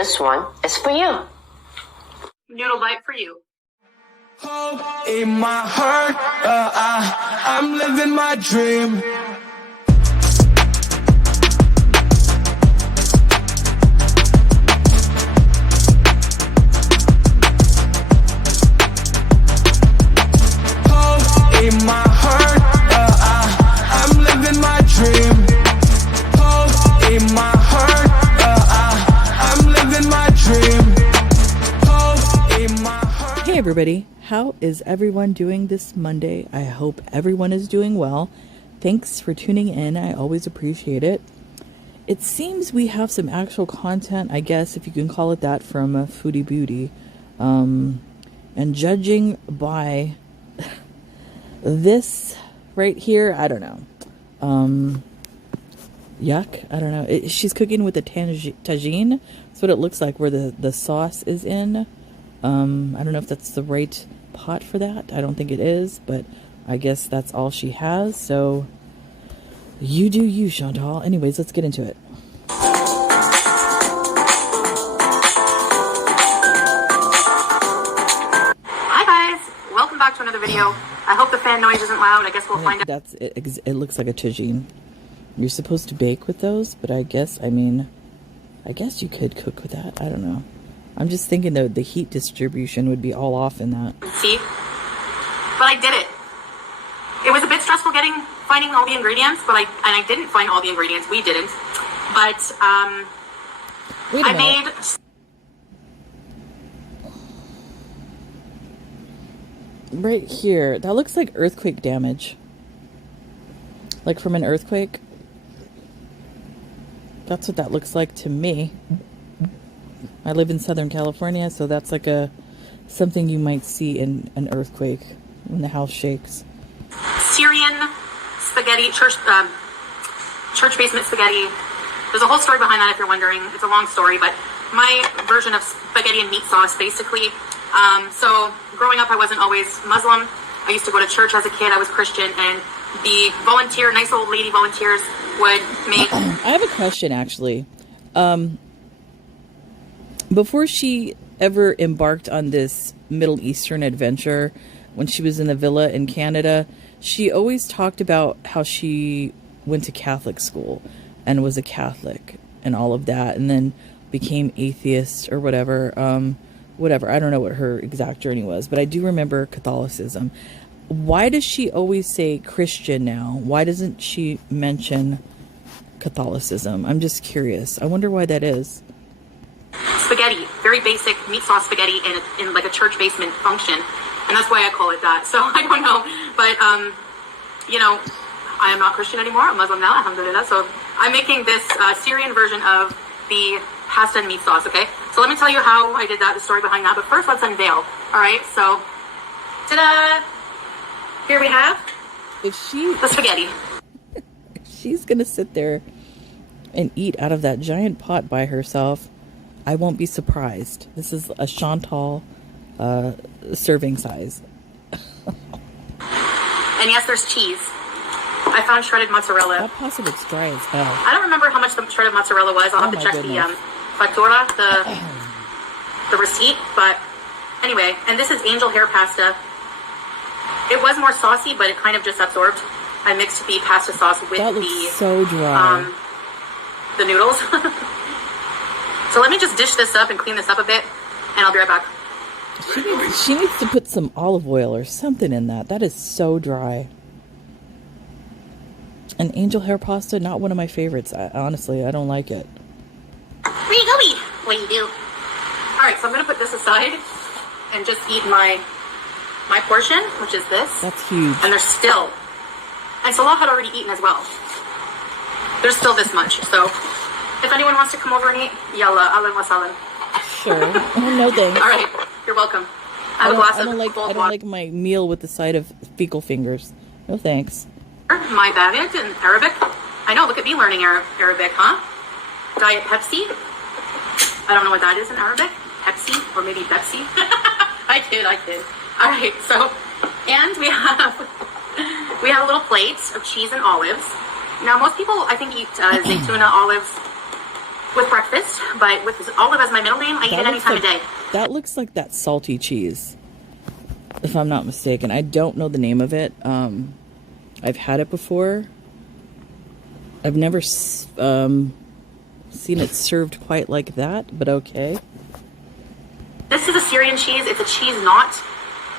This one is for you. Noodle bite for you. In my heart, I'm living my dream. In my heart, I'm living my dream. In my heart, I'm living my dream. In my heart. Hey everybody, how is everyone doing this Monday? I hope everyone is doing well. Thanks for tuning in. I always appreciate it. It seems we have some actual content, I guess, if you can call it that, from Foodie Beauty. And judging by this right here, I don't know. Yuck, I don't know. She's cooking with a tagine. That's what it looks like, where the sauce is in. I don't know if that's the right pot for that. I don't think it is, but I guess that's all she has. So you do you, Chantal. Anyways, let's get into it. Hi guys, welcome back to another video. I hope the fan noise isn't loud. I guess we'll find out. That's it. It looks like a tagine. You're supposed to bake with those, but I guess you could cook with that. I don't know. I'm just thinking though the heat distribution would be all off in that. See? But I did it. It was a bit stressful finding all the ingredients, but I didn't find all the ingredients. We didn't. But Wait a I minute. made Right here, that looks like earthquake damage. Like from an earthquake. That's what that looks like to me. I live in Southern California, so that's like something you might see in an earthquake when the house shakes. Syrian spaghetti, church basement spaghetti. There's a whole story behind that if you're wondering. It's a long story, but my version of spaghetti and meat sauce, basically. So growing up, I wasn't always Muslim. I used to go to church as a kid. I was Christian, and the nice old lady volunteers would make... I have a question, actually. Before she ever embarked on this Middle Eastern adventure, when she was in the villa in Canada, she always talked about how she went to Catholic school and was a Catholic and all of that, and then became atheist or whatever. I don't know what her exact journey was, but I do remember Catholicism. Why does she always say Christian now? Why doesn't she mention Catholicism? I'm just curious. I wonder why that is. Spaghetti, very basic meat sauce spaghetti in like a church basement function, and that's why I call it that. So I don't know, but I am not Christian anymore. I'm Muslim now, alhamdulillah. So I'm making this Syrian version of the pasta and meat sauce. Okay, so let me tell you how I did that, the story behind that. But first, let's unveil. All right, so ta-da! Here we have the spaghetti. She's gonna sit there and eat out of that giant pot by herself, I won't be surprised. This is a Chantal serving size. And yes, there's cheese. I found shredded mozzarella. That pasta looks dry as hell. I don't remember how much the shredded mozzarella was. I'll have to check the factura, the receipt. But anyway, and this is angel hair pasta. It was more saucy, but it kind of just absorbed. I mixed the pasta sauce with that looks so dry. The noodles. So let me just dish this up and clean this up a bit, and I'll be right back. She needs to put some olive oil or something in that. That is so dry. And angel hair pasta, not one of my favorites. Honestly, I don't like it. Where you going? What do you do? All right, so I'm going to put this aside and just eat my portion, which is this. That's huge. And there's still, and Salah had already eaten as well. There's still this much, so if anyone wants to come over and eat, yalla, ahlan wa sahlan. Sure. No thanks. All right, you're welcome. I have a glass of cold I don't like my meal with the side of fecal fingers. No thanks. My baguette in Arabic. I know, look at me learning Arabic, huh? Diet Pepsi. I don't know what that is in Arabic. Pepsi, or maybe Pepsi. I kid. All right, so, and we have a little plate of cheese and olives. Now, most people, I think, eat zaytuna olives. with breakfast, but with olive as my middle name, I eat it any time of day. That looks like that salty cheese, if I'm not mistaken. I don't know the name of it. I've had it before. I've never seen it served quite like that, but okay. This is a Syrian cheese. It's a cheese knot.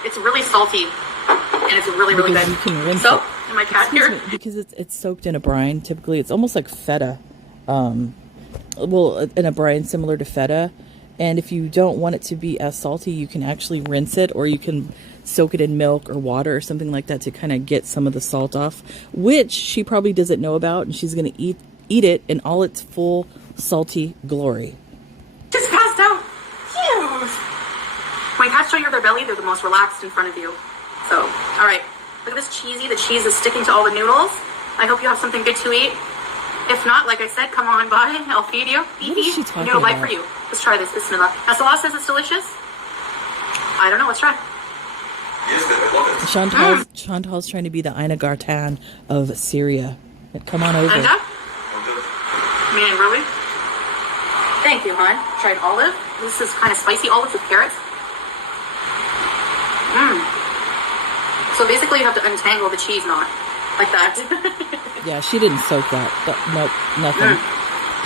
It's really salty, and it's really, really good. You can rinse so, it. and my cat here. Because it's soaked in a brine. Typically, it's almost like feta. Well, in a brine similar to feta. And if you don't want it to be as salty, you can actually rinse it, or you can soak it in milk or water or something like that to kind of get some of the salt off, which she probably doesn't know about, and she's going to eat it in all its full salty glory. Just passed out. Phew. When cats show you their belly, they're the most relaxed in front of you. So, all right. Look at this cheesy. The cheese is sticking to all the noodles. I hope you have something good to eat. If not, like I said, come on by. I'll feed you. What is she talking noodle bite about? for you. Let's try this. Bismillah. Now, Salah says it's delicious. I don't know. Let's try. Yes, I love it. Chantal's trying to be the Aina Gartan of Syria. Come on over. And man, really? Thank you, hon. Tried olive. This is kind of spicy olives with carrots. So basically, you have to untangle the cheese knot like that. Yeah, she didn't soak that. Nope, nothing.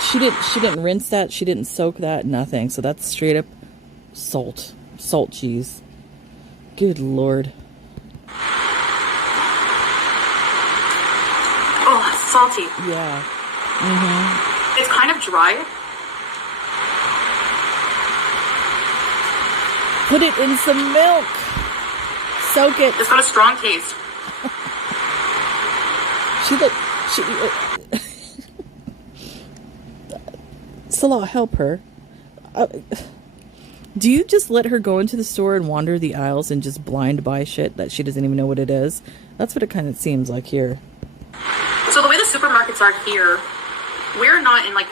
She didn't rinse that. She didn't soak that. Nothing. So that's straight up salt cheese. Good Lord. Oh, it's salty. Yeah. It's kind of dry. Put it in some milk. Soak it. It's got a strong taste. Salah, help her. Do you just let her go into the store and wander the aisles and just blind buy shit that she doesn't even know what it is? That's what it kind of seems like here. So the way the supermarkets are here, we're not in like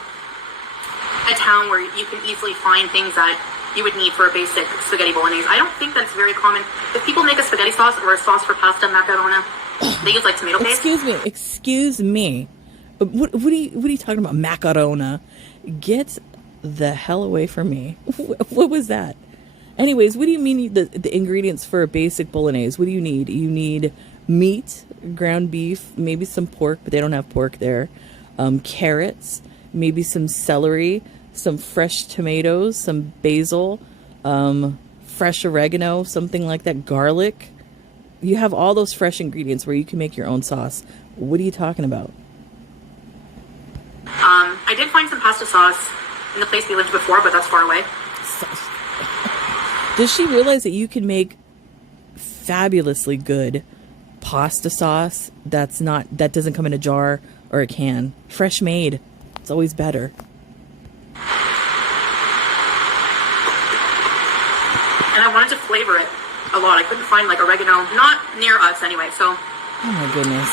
a town where you can easily find things that you would need for a basic spaghetti bolognese. I don't think that's very common. If people make a spaghetti sauce or a sauce for pasta macarona, they use like tomato paste. Excuse me. What are you talking about? Macarona. Get the hell away from me. What was that? Anyways, what do you mean the ingredients for a basic bolognese? What do you need? You need meat, ground beef, maybe some pork, but they don't have pork there. Carrots, maybe some celery, some fresh tomatoes, some basil, fresh oregano, something like that, garlic. You have all those fresh ingredients where you can make your own sauce. What are you talking about? I did find some pasta sauce in the place we lived before, but that's far away. Does she realize that you can make fabulously good pasta sauce that doesn't come in a jar or a can? Fresh made. It's always better. And I wanted to flavor it a lot. I couldn't find like oregano, not near us anyway. So, Oh my goodness.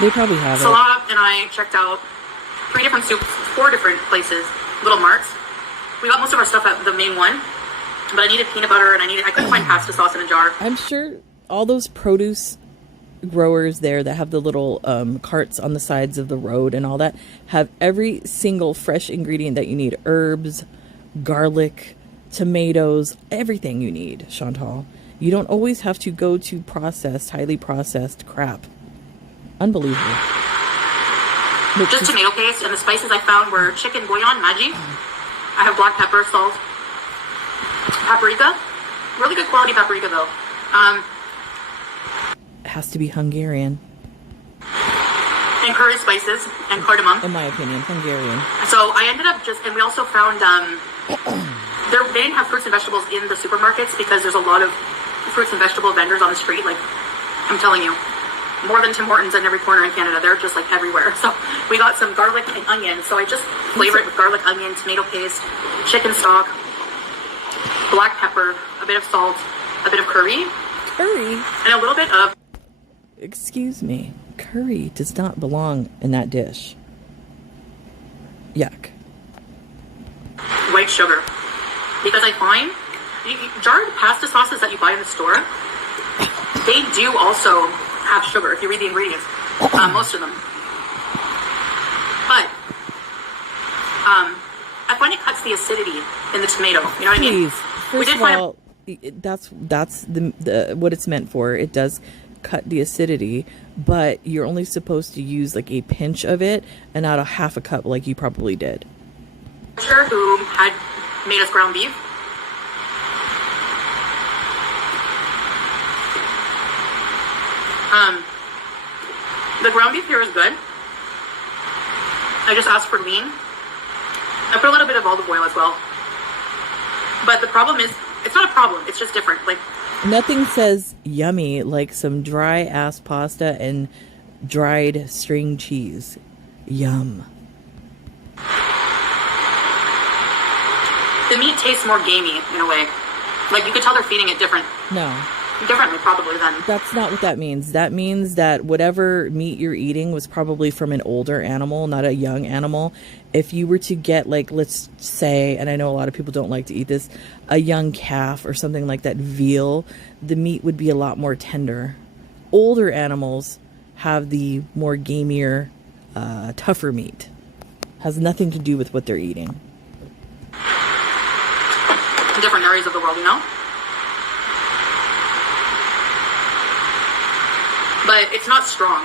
They probably have it. Salah and I checked out 3 different soups, 4 different places, little marts. We got most of our stuff at the main one, but I needed peanut butter and I couldn't find pasta sauce in a jar. I'm sure all those produce growers there that have the little carts on the sides of the road and all that have every single fresh ingredient that you need. Herbs, garlic, tomatoes, everything you need, Chantal. You don't always have to go to highly processed crap. Unbelievable. Just tomato paste, and the spices I found were chicken bouillon, Maggi. I have black pepper, salt, paprika. Really good quality paprika, though. It has to be Hungarian. And curry spices and cardamom. In my opinion, Hungarian. So I ended up and we also found, they didn't have fruits and vegetables in the supermarkets because there's a lot of fruits and vegetable vendors on the street. Like, I'm telling you, more than Tim Hortons in every corner in Canada. They're just like everywhere. So we got some garlic and onion. So I just flavor it with garlic, onion, tomato paste, chicken stock, black pepper, a bit of salt, a bit of curry. Curry? And a little bit of... Excuse me. Curry does not belong in that dish. Yuck. white sugar. Because I find jarred pasta sauces that you buy in the store, they do also have sugar if you read the ingredients. Most of them. But cuts the acidity in the tomato. You know what I mean? Please, first of all, that's the what it's meant for. It does cut the acidity, but you're only supposed to use like a pinch of it and not a half a cup like you probably did. Who had made us ground beef. The ground beef here is good. I just asked for lean. I put a little bit of olive oil as well. But the problem is, it's not a problem. It's just different. Like, nothing says yummy like some dry ass pasta and dried string cheese. Yum. the meat tastes more gamey in a way. Like, you could tell they're feeding it differently probably than... That's not what that means. That means that whatever meat you're eating was probably from an older animal, not a young animal. If you were to get, like, let's say, and I know a lot of people don't like to eat this, a young calf or something like that, veal, the meat would be a lot more tender. Older animals have the more gamier, tougher meat. Has nothing to do with what they're eating. In different areas of the world, you know? But it's not strong.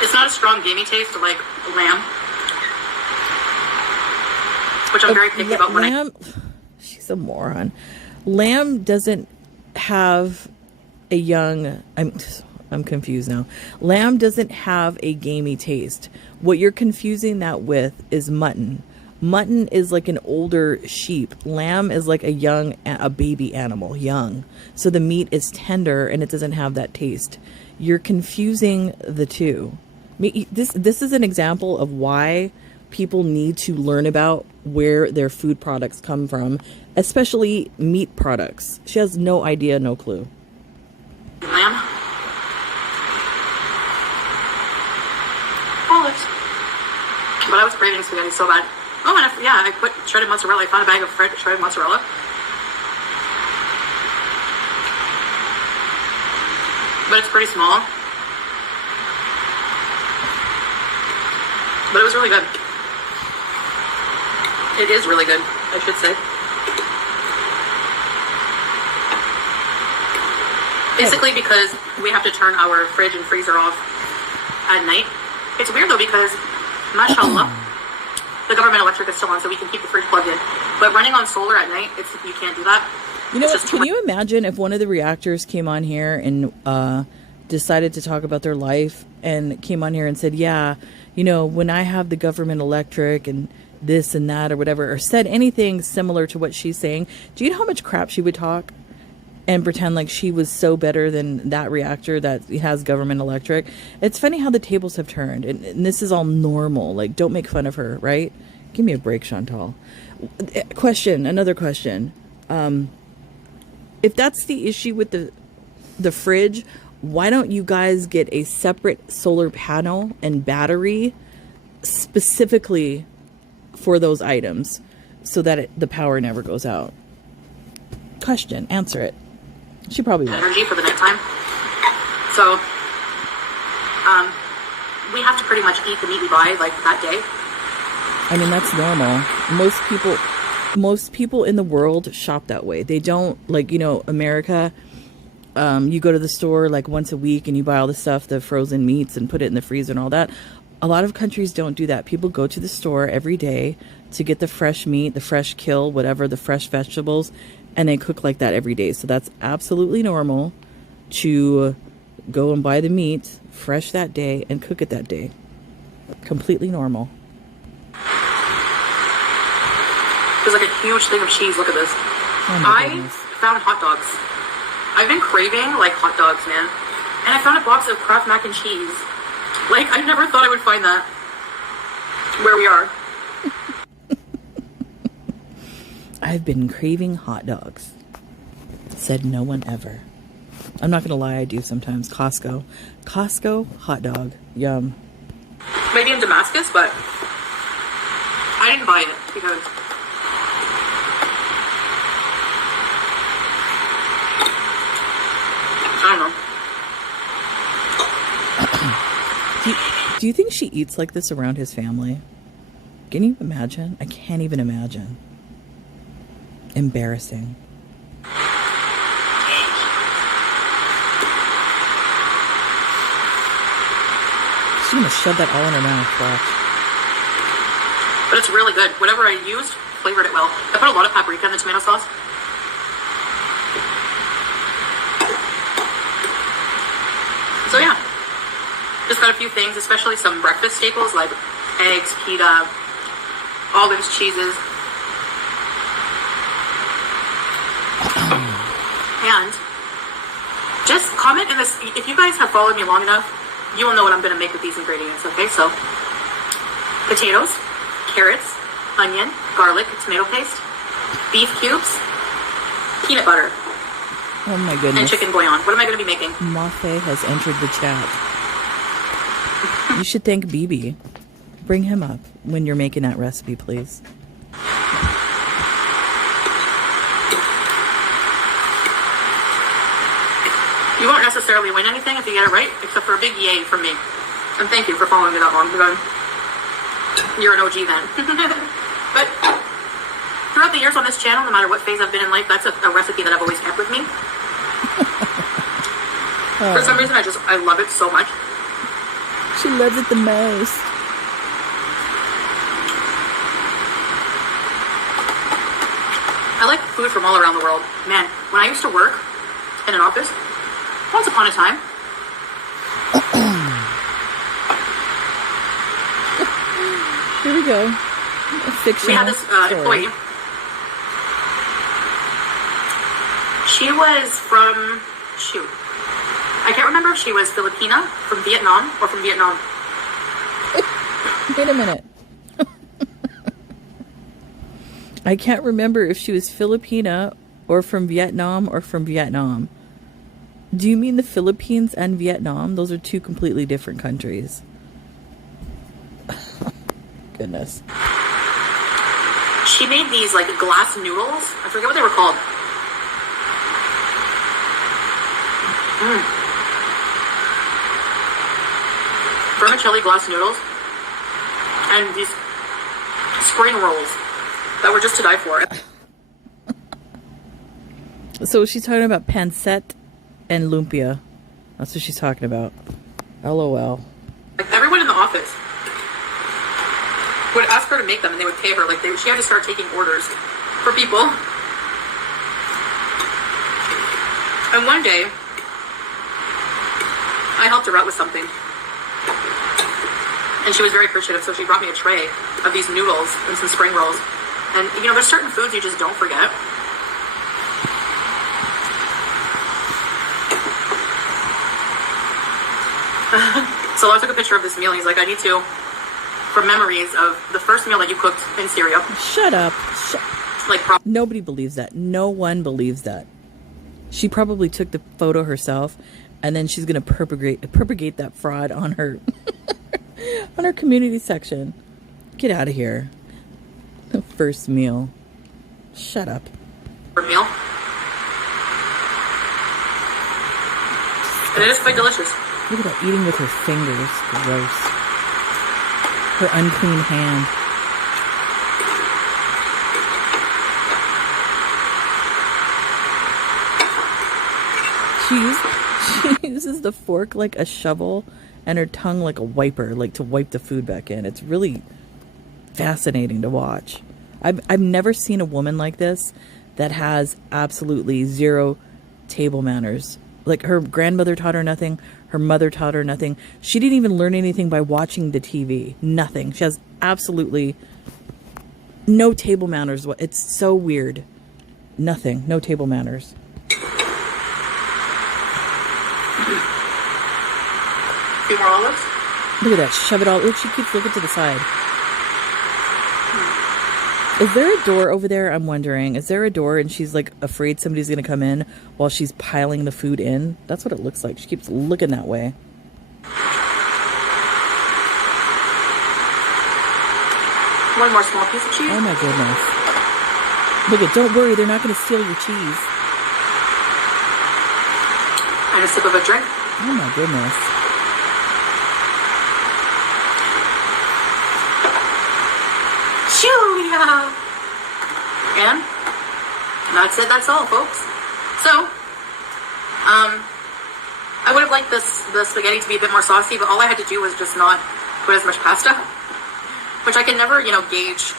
It's not a strong gamey taste like lamb, which I'm very picky about. Lamb, she's a moron. Lamb doesn't have a young... I'm confused now. Lamb doesn't have a gamey taste. What you're confusing that with is mutton. Mutton is like an older sheep. Lamb is like a baby animal, young. So the meat is tender and it doesn't have that taste. You're confusing the two. This is an example of why people need to learn about where their food products come from, especially meat products. She has no idea, no clue. Lamb? Olives. But I was craving spaghetti so bad. Oh, and I put shredded mozzarella. I found a bag of shredded mozzarella. But it's pretty small. But it was really good. It is really good, I should say. Basically because we have to turn our fridge and freezer off at night. It's weird though because, mashallah, the government electric is still on so we can keep the fridge plugged in. But running on solar at night, you can't do that. You know what, can you imagine if one of the reactors came on here and decided to talk about their life and came on here and said, yeah, you know, when I have the government electric and this and that or whatever, or said anything similar to what she's saying, do you know how much crap she would talk and pretend like she was so better than that reactor that has government electric? It's funny how the tables have turned, and this is all normal. Like, don't make fun of her, right? Give me a break, Chantal. Another question. If that's the issue with the fridge, why don't you guys get a separate solar panel and battery specifically for those items so that the power never goes out? Question. Answer it. She probably won't. Energy for the nighttime. So, we have to pretty much eat the meat we buy like that day. I mean, that's normal. Most people in the world shop that way. They don't, like, you know, America, you go to the store like once a week and you buy all the stuff, the frozen meats, and put it in the freezer and all that. A lot of countries don't do that. People go to the store every day to get the fresh meat, the fresh kill, whatever, the fresh vegetables, and they cook like that every day. So that's absolutely normal to go and buy the meat fresh that day and cook it that day. Completely normal. There's like a huge thing of cheese. Look at this. Oh my goodness. Found hot dogs. I've been craving like hot dogs, man. And I found a box of Kraft mac and cheese. Like, I never thought I would find that where we are. I've been craving hot dogs. Said no one ever. I'm not going to lie, I do sometimes. Costco, hot dog. Yum. Maybe in Damascus, but I didn't buy it because I don't know. Do you think she eats like this around his family? Can you imagine? I can't even imagine. Embarrassing. She's gonna shove that all in her mouth. Watch. But it's really good. Whatever I used flavored it well. I put a lot of paprika in the tomato sauce. So yeah, just got a few things, especially some breakfast staples like eggs, pita, olives, cheeses. And just comment in this, if you guys have followed me long enough, you will know what I'm going to make with these ingredients, okay? So, potatoes, carrots, onion, garlic, tomato paste, beef cubes, peanut butter, oh my goodness. and chicken bouillon. What am I going to be making? Mafe has entered the chat. You should thank BB. Bring him up when you're making that recipe, please. You won't necessarily win anything if you get it right, except for a big yay from me. And thank you for following me that long, because you're an OG then. But throughout the years on this channel, no matter what phase I've been in life, that's a recipe that I've always kept with me. For some reason, I love it so much. She loves it the most. I like food from all around the world. Man, when I used to work in an office, once upon a time, Here we go. A fictional we had this story. employee. She was from, I can't remember if she was Filipina, from Vietnam, or from Vietnam. Wait a minute. I can't remember if she was Filipina or from Vietnam or from Vietnam. Do you mean the Philippines and Vietnam? Those are two completely different countries. Goodness. She made these like glass noodles. I forget what they were called. Vermicelli glass noodles. And these spring rolls that were just to die for. So she's talking about pancetta and lumpia. That's what she's talking about. LOL. Like everyone in the office would ask her to make them, and they would pay her. Like she had to start taking orders for people. And one day, I helped her out with something, and she was very appreciative. So she brought me a tray of these noodles and some spring rolls. And you know, there's certain foods you just don't forget. So I took a picture of this meal. He's like, I need to, for memories of the first meal that you cooked in Syria. Shut up. Like, nobody believes that. No one believes that. She probably took the photo herself, and then she's gonna propagate that fraud on her on her community section. Get out of here. The first meal. Shut up. For meal. And it is quite delicious. Look at that, eating with her fingers. Gross. Her unclean hand. She uses the fork like a shovel and her tongue like a wiper, like to wipe the food back in. It's really fascinating to watch. I've never seen a woman like this that has absolutely zero table manners. Like, her grandmother taught her nothing. Her mother taught her nothing. She didn't even learn anything by watching the TV. Nothing. She has absolutely no table manners. It's so weird. Nothing. No table manners. Few more olives. Look at that. Shove it all. Look, she keeps looking to the side. Is there a door over there? I'm wondering. Is there a door and she's like afraid somebody's going to come in while she's piling the food in? That's what it looks like. She keeps looking that way. One more small piece of cheese. Oh my goodness. Look at, don't worry, they're not going to steal your cheese. And a sip of a drink. Oh my goodness. yeah. And that's it. That's all, folks. So, I would have liked the spaghetti to be a bit more saucy, but all I had to do was just not put as much pasta, which I can never, gauge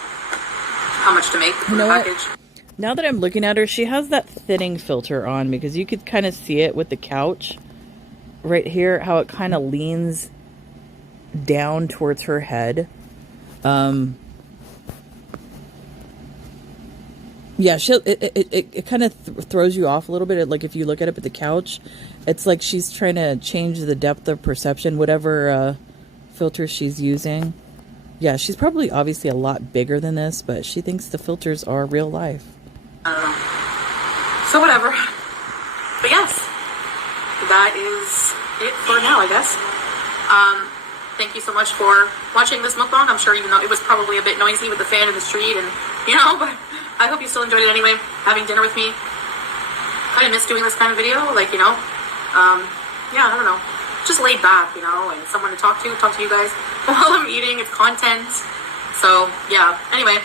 how much to make from the package. Now that I'm looking at her, she has that thinning filter on, because you could kind of see it with the couch right here, how it kind of leans down towards her head. Yeah, it kind of throws you off a little bit. Like if you look at it at the couch, it's like she's trying to change the depth of perception, whatever filter she's using. Yeah, she's probably obviously a lot bigger than this, but she thinks the filters are real life. I don't know. So whatever. But yes, that is it for now, I guess. Thank you so much for watching this mukbang. I'm sure even though it was probably a bit noisy with the fan in the street and, but I hope you still enjoyed it anyway, having dinner with me. Kind of miss doing this kind of video, like, yeah, I don't know. Just laid back, and someone to talk to you guys while I'm eating. It's content. So, yeah. Anyway,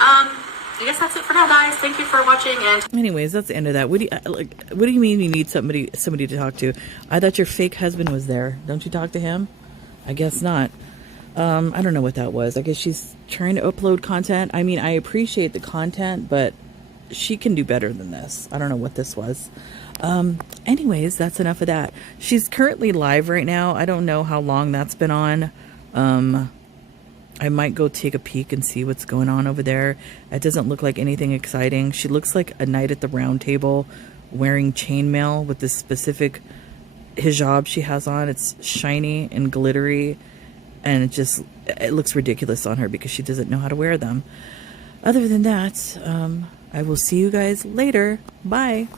I guess that's it for now, guys. Thank you for watching. And anyways, that's the end of that. What do you mean you need somebody to talk to? I thought your fake husband was there. Don't you talk to him? I guess not. I don't know what that was. I guess she's trying to upload content. I mean, I appreciate the content, but she can do better than this. I don't know what this was. Anyways, that's enough of that. She's currently live right now. I don't know how long that's been on. I might go take a peek and see what's going on over there. It doesn't look like anything exciting. She looks like a knight at the round table wearing chainmail with this specific hijab she has on. It's shiny and glittery, and it looks ridiculous on her because she doesn't know how to wear them. Other than that, I will see you guys later. Bye.